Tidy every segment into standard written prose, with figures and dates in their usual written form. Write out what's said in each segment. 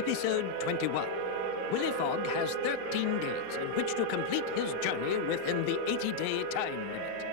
Episode 21. Willy Fogg has 13 days in which to complete his journey within the 80-day time limit.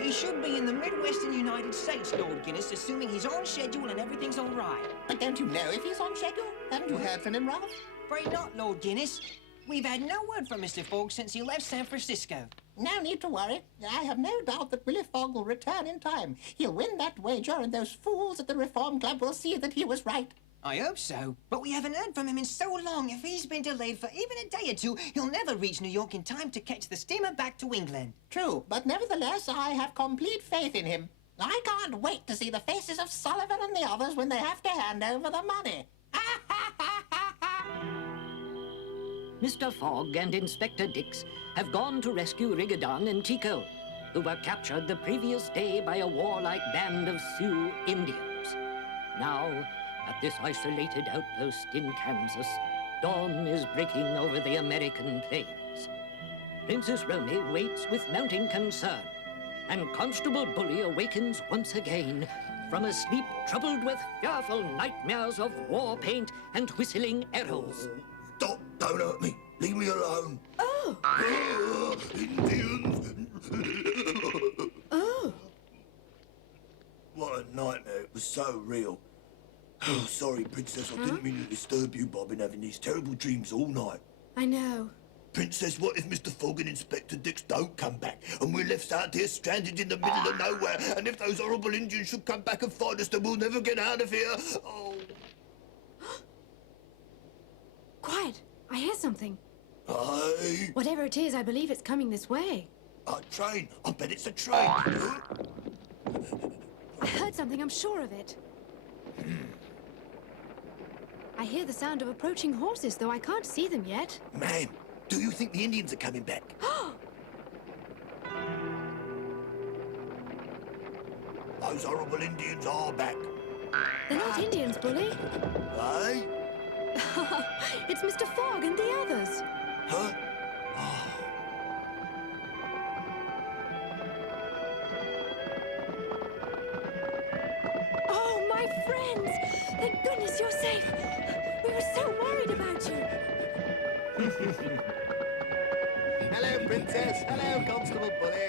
He should be in the Midwestern United States, Lord Guinness, assuming he's on schedule and everything's all right. But don't you know if he's on schedule? Haven't you heard from him, Ralph? Afraid not, Lord Guinness. We've had no word from Mr. Fogg since he left San Francisco. No need to worry. I have no doubt that Willy Fogg will return in time. He'll win that wager, and those fools at the Reform Club will see that he was right. I hope so, but we haven't heard from him in so long. If he's been delayed for even a day or two, he'll never reach New York in time to catch the steamer back to England. True, but nevertheless, I have complete faith in him. I can't wait to see the faces of Sullivan and the others when they have to hand over the money. Mr. Fogg and Inspector Dix have gone to rescue Rigodon and Tico, who were captured the previous day by a warlike band of Sioux Indians. Now, at this isolated outpost in Kansas, dawn is breaking over the American plains. Princess Romy waits with mounting concern, and Constable Buly awakens once again from a sleep troubled with fearful nightmares of war paint and whistling arrows. Stop! Don't hurt me! Leave me alone! Oh! Indians! Oh! What a nightmare. It was so real. Oh, sorry, Princess. I didn't mean to disturb you, but I've been having these terrible dreams all night. I know. Princess, what if Mr. Fogg and Inspector Dix don't come back, and we're left out here stranded in the middle of nowhere, and if those horrible Indians should come back and find us, then we'll never get out of here? Oh. Quiet. I hear something. Aye. Whatever it is, I believe it's coming this way. A train. I bet it's a train. I heard something, I'm sure of it. I hear the sound of approaching horses, though I can't see them yet. Ma'am, do you think the Indians are coming back? Those horrible Indians are back. They're not Indians, Buly. Aye? It's Mr. Fogg and the others. Huh? Oh, my friends! Thank goodness you're safe. We were so worried about you. Hello, Princess. Hello, Constable Buly.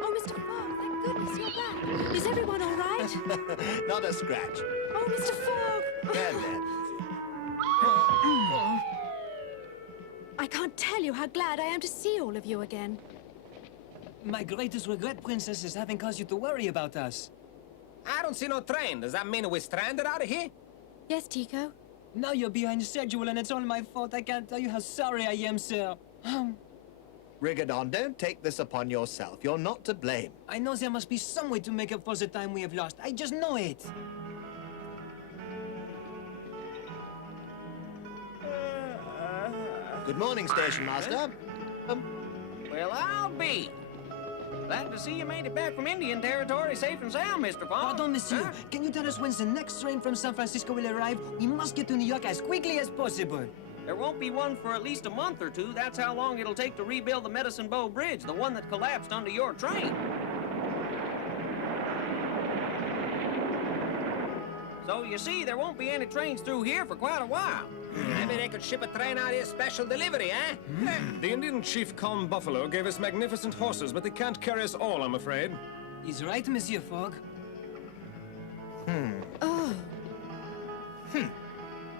Oh, Mr. Fogg, thank goodness you're back. Is everyone all right? Not a scratch. Oh, Mr. Fogg. There, there. I can't tell you how glad I am to see all of you again. My greatest regret, Princess, is having caused you to worry about us. I don't see no train. Does that mean we're stranded out of here? Yes, Tico? Now you're behind schedule and it's all my fault. I can't tell you how sorry I am, sir. Rigodon, don't take this upon yourself. You're not to blame. I know there must be some way to make up for the time we have lost. I just know it. Good morning, Station Master. Well, I'll be. Glad to see you made it back from Indian territory safe and sound, Mr. Fogg. Pardon, monsieur. Huh? Can you tell us when the next train from San Francisco will arrive? We must get to New York as quickly as possible. There won't be one for at least a month or two. That's how long it'll take to rebuild the Medicine Bow Bridge, the one that collapsed under your train. So, you see, there won't be any trains through here for quite a while. Maybe they could ship a train out here special delivery, eh? The Indian chief Con Buffalo gave us magnificent horses, but they can't carry us all, I'm afraid. He's right, Monsieur Fogg. Oh.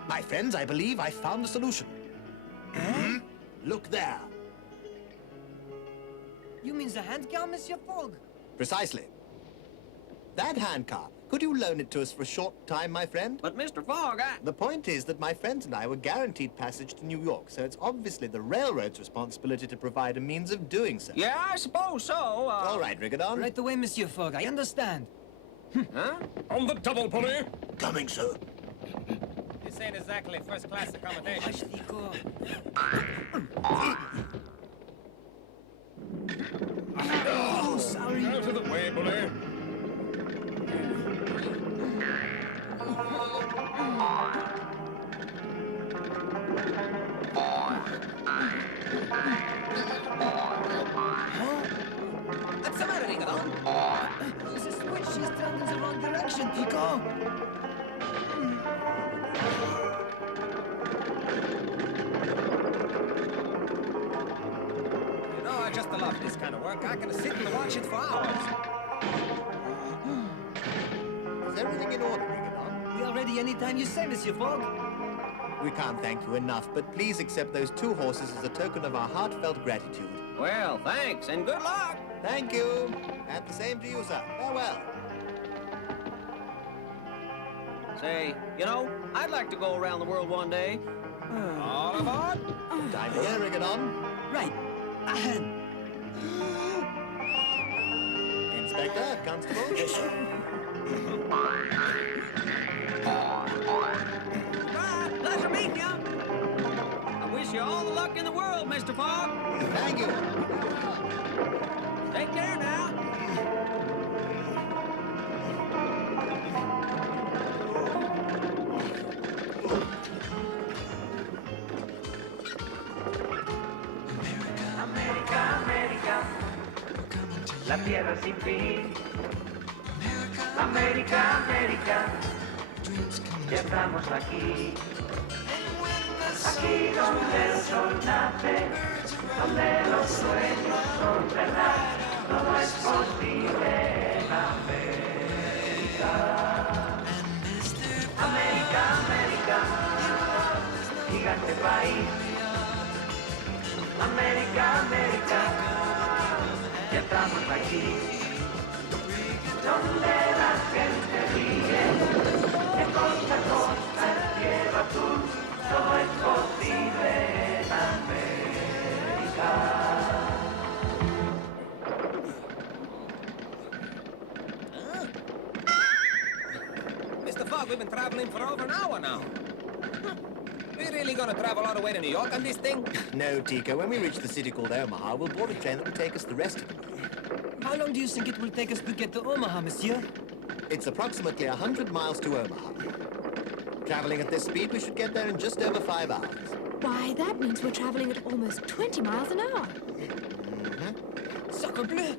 My friends, I believe I found a solution. Look there. You mean the handcar, Monsieur Fogg? Precisely. That handcar. Could you loan it to us for a short time, my friend? But, Mr. Fogg, The point is that my friends and I were guaranteed passage to New York, so it's obviously the railroad's responsibility to provide a means of doing so. Yeah, I suppose so. All right, Rigodon. Right away, Monsieur Fogg. I understand. Huh? On the double, Buly! Coming, sir. This ain't exactly first-class accommodation. Hush, Tico. Oh, sorry. Out of the way, Buly! What's the matter, Rigodon? The switch is turned in the wrong direction, Tico. Tico! You know, I just love this kind of work. I can sit and watch it for hours. Is everything in order, Rigodon? We are ready anytime you say, Monsieur Fogg. We can't thank you enough, but please accept those 2 horses as a token of our heartfelt gratitude. Well, thanks, and good luck. Thank you. And the same to you, sir. Farewell. Say, you know, I'd like to go around the world one day. All aboard? Time to go, Rigodon. Right. Ahead. Inspector, Constable. Yes, sir. Bye. Pleasure meeting you. I wish you all the luck in the world, Mr. Fogg. Thank you. Take care now. América, América, la tierra sin fin. América, América, ya estamos aquí. Aquí donde el sol nace, donde los sueños son verdad, todo es posible en América. América, América, gigante país. América, América, ya estamos aquí, donde la gente ríe, de costa a costa, el cielo azul, todo es posible en América. Mr. Fogg, we've been traveling for over an hour now. We really gonna travel all the way to New York on this thing? No, Tico. When we reach the city called Omaha, we'll board a train that will take us the rest of the way. How long do you think it will take us to get to Omaha, monsieur? It's approximately 100 miles to Omaha. Traveling at this speed, we should get there in just over 5 hours. Why, that means we're traveling at almost 20 miles an hour. Sacre bleu!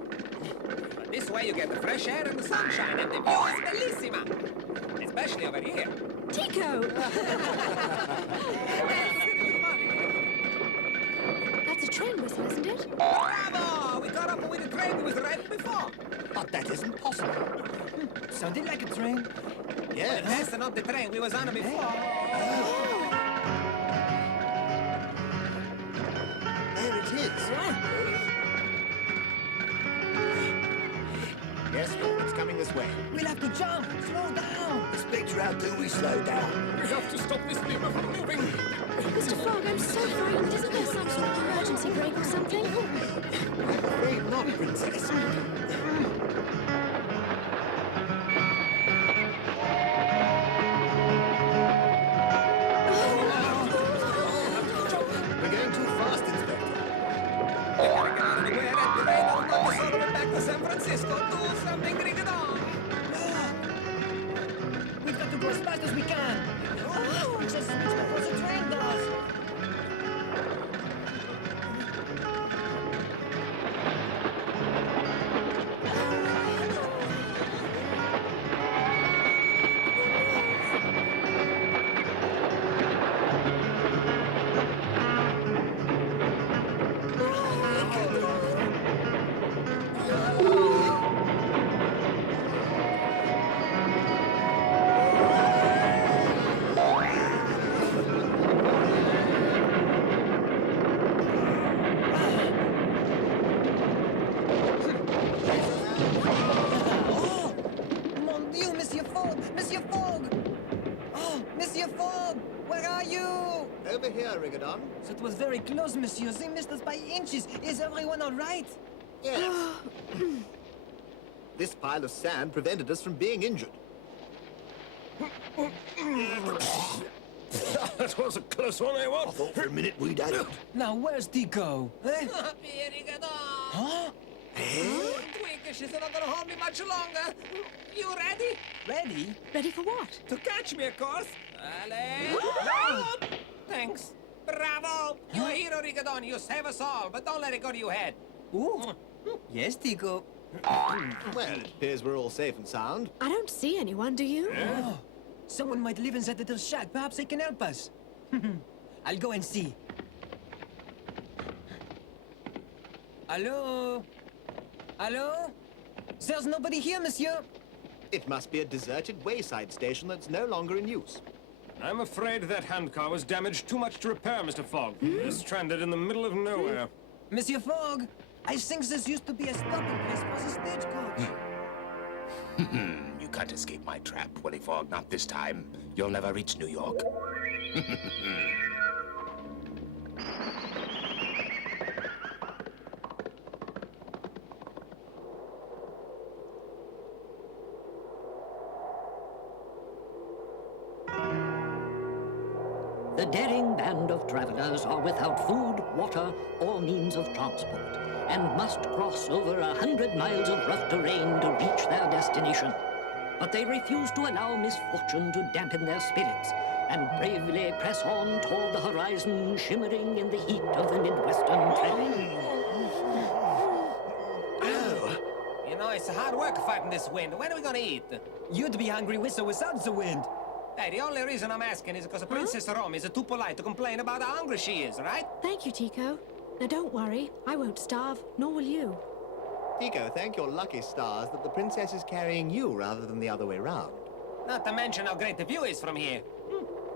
But this way you get the fresh air and the sunshine, and the view is bellissima. Especially over here. Tico! That's a train whistle, isn't it? Bravo! We got up with the train that was right before. But that isn't possible. Sounded like a train. Yes. That's not the train we was on before. There it is. Yes, well, it's coming this way. We'll have to jump. Slow down. Inspector, how do we slow down? We have to stop this steamer from moving. Mr. Fogg, I'm so frightened. Isn't there some sort of emergency brake or something? I'm afraid not, Princess. We're going too fast, Inspector. We gotta get out of the way of that train. Don't go all the way back to San Francisco. Do something, Rigodon. We've got to go as fast as we can. Oh, just switch before the train does. Mon Dieu, Monsieur Fogg! Monsieur Fogg! Oh, Monsieur Fogg! Where are you? Over here, Rigodon. That was very close, Monsieur. They missed us by inches. Is everyone all right? Yes. This pile of sand prevented us from being injured. That was a close one, eh, I what? thought for a minute we'd had it. Now, where's Tico? Eh? Rigodon. Huh? Quick, she's not gonna hold me much longer. You ready? Ready? Ready for what? To catch me, of course. Allez. Thanks. Bravo. You're a hero, Rigodon. You save us all, but don't let it go to your head. Ooh. Yes, Tico. Well, it appears we're all safe and sound. I don't see anyone, do you? Oh, someone might live in that little shack. Perhaps they can help us. I'll go and see. Hello? Hello? There's nobody here, monsieur. It must be a deserted wayside station that's no longer in use. I'm afraid that handcar was damaged too much to repair, Mr. Fogg. We're stranded in the middle of nowhere. Monsieur Fogg, I think this used to be a stopping place for the stagecoach. You can't escape my trap, Willy Fogg. Not this time. You'll never reach New York. The daring band of travelers are without food, water, or means of transport, and must cross over 100 miles of rough terrain to reach their destination. But they refuse to allow misfortune to dampen their spirits, and bravely press on toward the horizon, shimmering in the heat of the Midwestern trail. You know, it's hard work fighting this wind. When are we gonna eat? You'd be hungry with or without the wind. Hey, the only reason I'm asking is because Princess Romy is too polite to complain about how hungry she is, right? Thank you, Tico. Now don't worry, I won't starve, nor will you. Tico, thank your lucky stars that the princess is carrying you rather than the other way round. Not to mention how great the view is from here.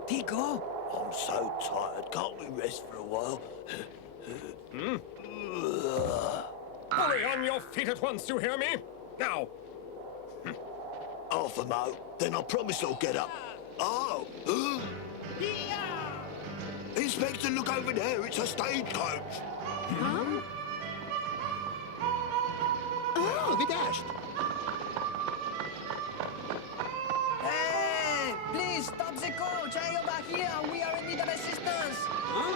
Tico? I'm so tired. Can't we rest for a while? Hurry on your feet at once, you hear me? Now! Half a mo. Then I promise I'll get up. Oh! Inspector, look over there. It's a stagecoach. Huh? Oh, be dashed. Hey! Please stop the coach. I am back here. We are in need of assistance. Whoa!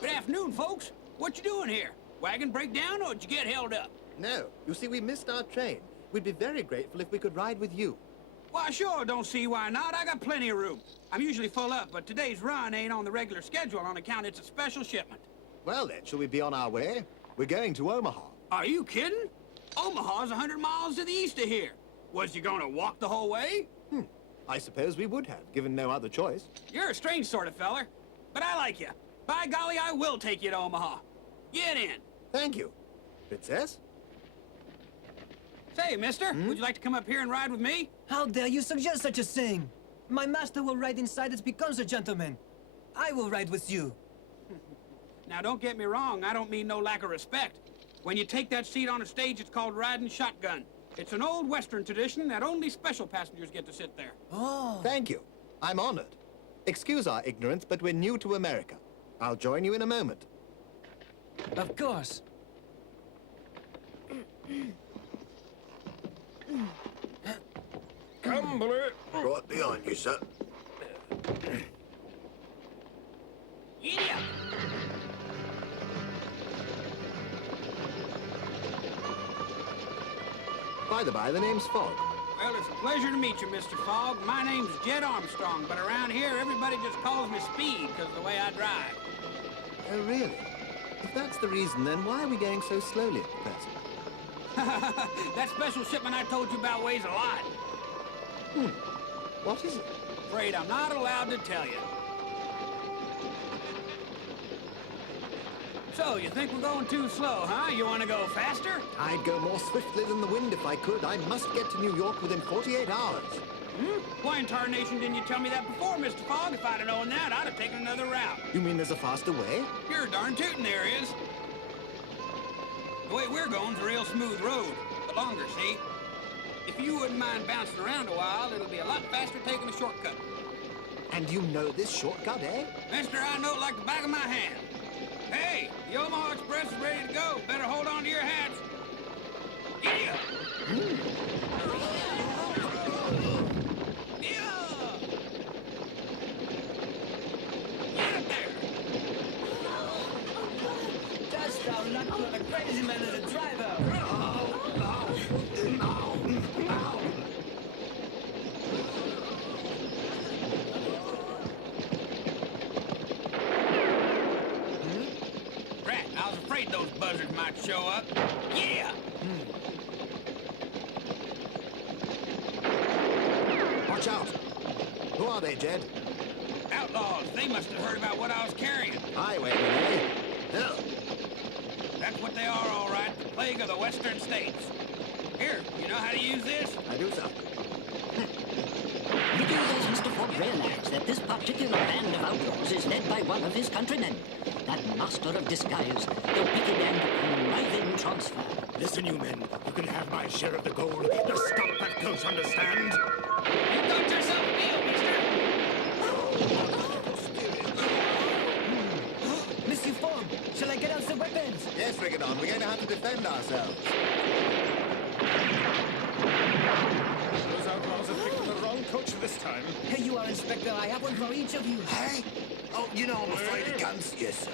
Good afternoon, folks. What you doing here? Wagon break down, or did you get held up? No, you see, we missed our train. We'd be very grateful if we could ride with you. Why, sure, don't see why not. I got plenty of room. I'm usually full up, but today's run ain't on the regular schedule on account it's a special shipment. Well then, shall we be on our way? We're going to Omaha. Are you kidding? Omaha's 100 miles to the east of here. Was you gonna walk the whole way? I suppose we would have, given no other choice. You're a strange sort of feller, but I like you. By golly, I will take you to Omaha. Get in. Thank you. Princess? Say, mister, would you like to come up here and ride with me? How dare you suggest such a thing? My master will ride inside as becomes a gentleman. I will ride with you. Now, don't get me wrong. I don't mean no lack of respect. When you take that seat on a stage, it's called riding shotgun. It's an old Western tradition that only special passengers get to sit there. Oh. Thank you. I'm honored. Excuse our ignorance, but we're new to America. I'll join you in a moment. Of course. Come, Buly. Right behind you, sir. Giddy up. By the by, the name's Fogg. Well, it's a pleasure to meet you, Mr. Fogg. My name's Jed Armstrong, but around here, everybody just calls me Speed because of the way I drive. Oh, really? If that's the reason, then why are we going so slowly at present? That special shipment I told you about weighs a lot. What is it? Afraid I'm not allowed to tell you. So, you think we're going too slow, huh? You want to go faster? I'd go more swiftly than the wind if I could. I must get to New York within 48 hours. Why in tarnation didn't you tell me that before, Mr. Fogg? If I'd have known that, I'd have taken another route. You mean there's a faster way? You're darn tootin' there is. The way we're going's a real smooth road. But longer, see? If you wouldn't mind bouncing around a while, it'll be a lot faster taking a shortcut. And you know this shortcut, eh? Mister, I know it like the back of my hand. Hey, the Omaha Express is ready to go. Better hold on to your hats. Giddy up! Giddy up! Get up there! That's how lucky of a crazy man as a driver. afraid those buzzards might show up. Yeah! Watch out! Who are they, Jed? Outlaws. They must have heard about what I was carrying. Highwaymen, eh? Hell. That's what they are, all right. The plague of the western states. Here, you know how to use this? I do, sir. Little does Mr. Fogg realize that this particular band of outlaws is led by one of his countrymen, that master of disguise, the wicked and conniving transfer. Listen, you men. You can have my share of the gold. Just stop that coach, understand? You got yourself a deal, mister. Mr. Fogg, shall I get out the weapons? Yes, Rigodon, we're going to have to defend ourselves. Those outlaws have picked the wrong coach this time. Here you are, Inspector. I have one for each of you. Hey? Oh, you know I'm afraid of guns. Yes, sir.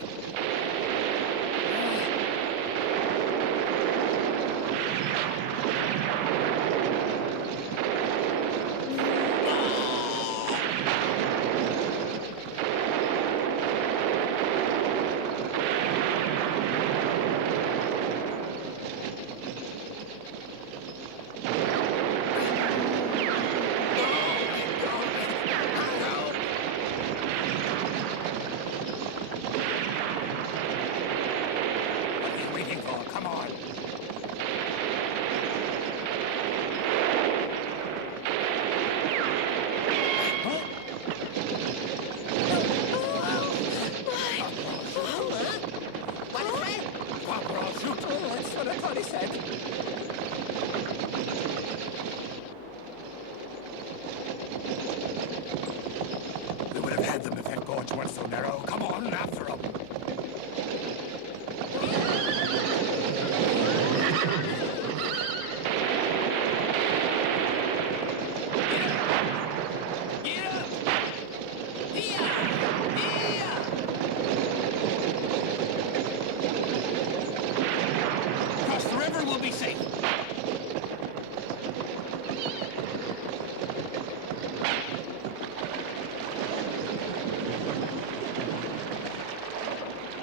We would have had them if that gorge weren't so narrow. Come on, after them. Get up! Across the river, we'll be safe.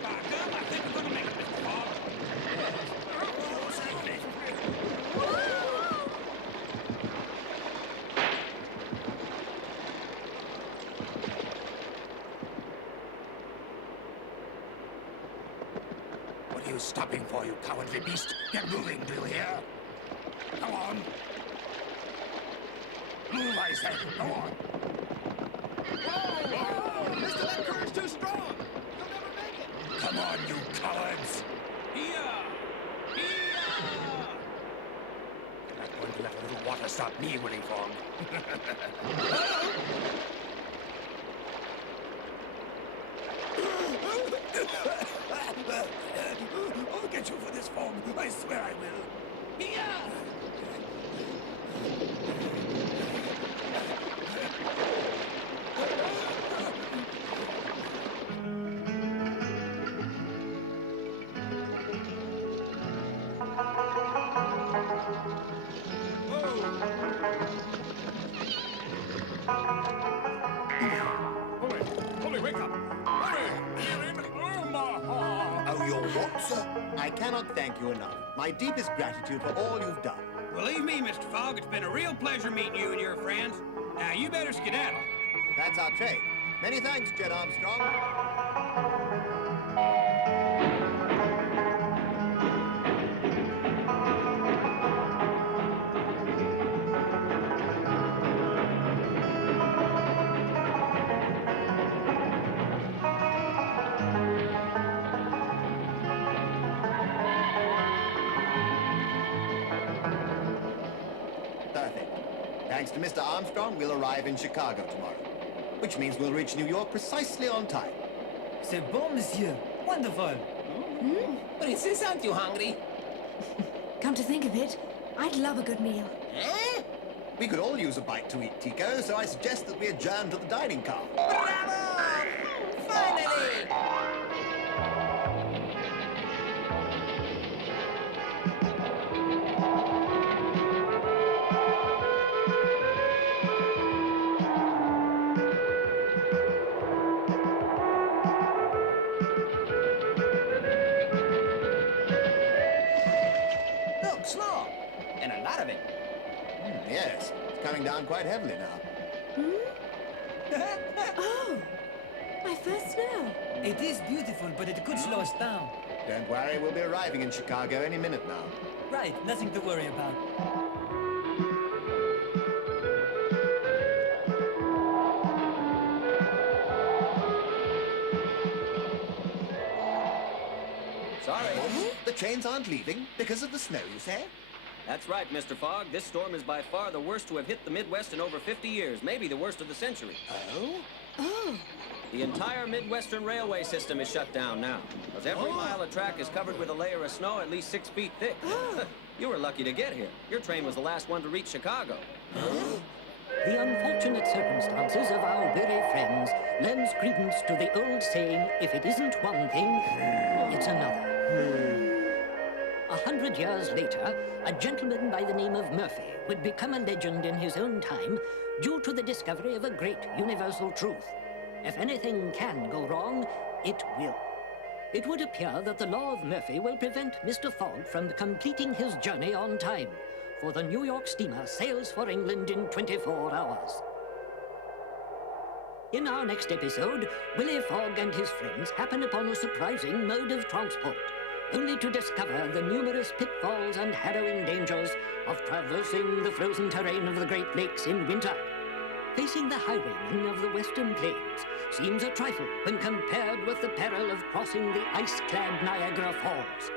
By gum, I think we're gonna make it, Mr. Fogg. What are you stopping for, you cowardly beast? Get moving, do you hear? Go on. Move, I say. Go on. Mister, that current's too strong. You'll never make it. Come on, you cowards. Here! You're not going to let a little water stop me, Willy Fogg. I'll get you for this, Fogg. I swear I will. Buly, wake up. Buly, we're in Omaha. Oh, you're what, sir? I cannot thank you enough. My deepest gratitude for all you've done. Believe me, Mr. Fogg, it's been a real pleasure meeting you and your friends. Now, you better skedaddle. That's our trade. Many thanks, Jed Armstrong. Perfect. Thanks to Mr. Armstrong, we'll arrive in Chicago tomorrow. Which means we'll reach New York precisely on time. C'est bon, monsieur. Wonderful. Princess, aren't you hungry? Come to think of it, I'd love a good meal. Eh? We could all use a bite to eat, Tico, so I suggest that we adjourn to the dining car. Bravo! Finally! Yes, it's coming down quite heavily now. Oh, my first snow. It is beautiful, but it could slow us down. Don't worry, we'll be arriving in Chicago any minute now. Right, nothing to worry about. Sorry. The trains aren't leaving because of the snow, you say? That's right, Mr. Fogg. This storm is by far the worst to have hit the Midwest in over 50 years, maybe the worst of the century. Oh? Oh, The entire Midwestern railway system is shut down now, because every mile of track is covered with a layer of snow at least 6 feet thick. You were lucky to get here. Your train was the last one to reach Chicago. The unfortunate circumstances of our weary friends lends credence to the old saying, if it isn't one thing, it's another. 100 years later, a gentleman by the name of Murphy would become a legend in his own time due to the discovery of a great universal truth. If anything can go wrong, it will. It would appear that the law of Murphy will prevent Mr. Fogg from completing his journey on time, for the New York steamer sails for England in 24 hours. In our next episode, Willy Fogg and his friends happen upon a surprising mode of transport, only to discover the numerous pitfalls and harrowing dangers of traversing the frozen terrain of the Great Lakes in winter. Facing the highwaymen of the Western Plains seems a trifle when compared with the peril of crossing the ice-clad Niagara Falls.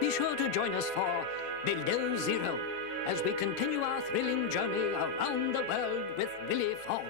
Be sure to join us for Below Zero as we continue our thrilling journey around the world with Willy Fogg.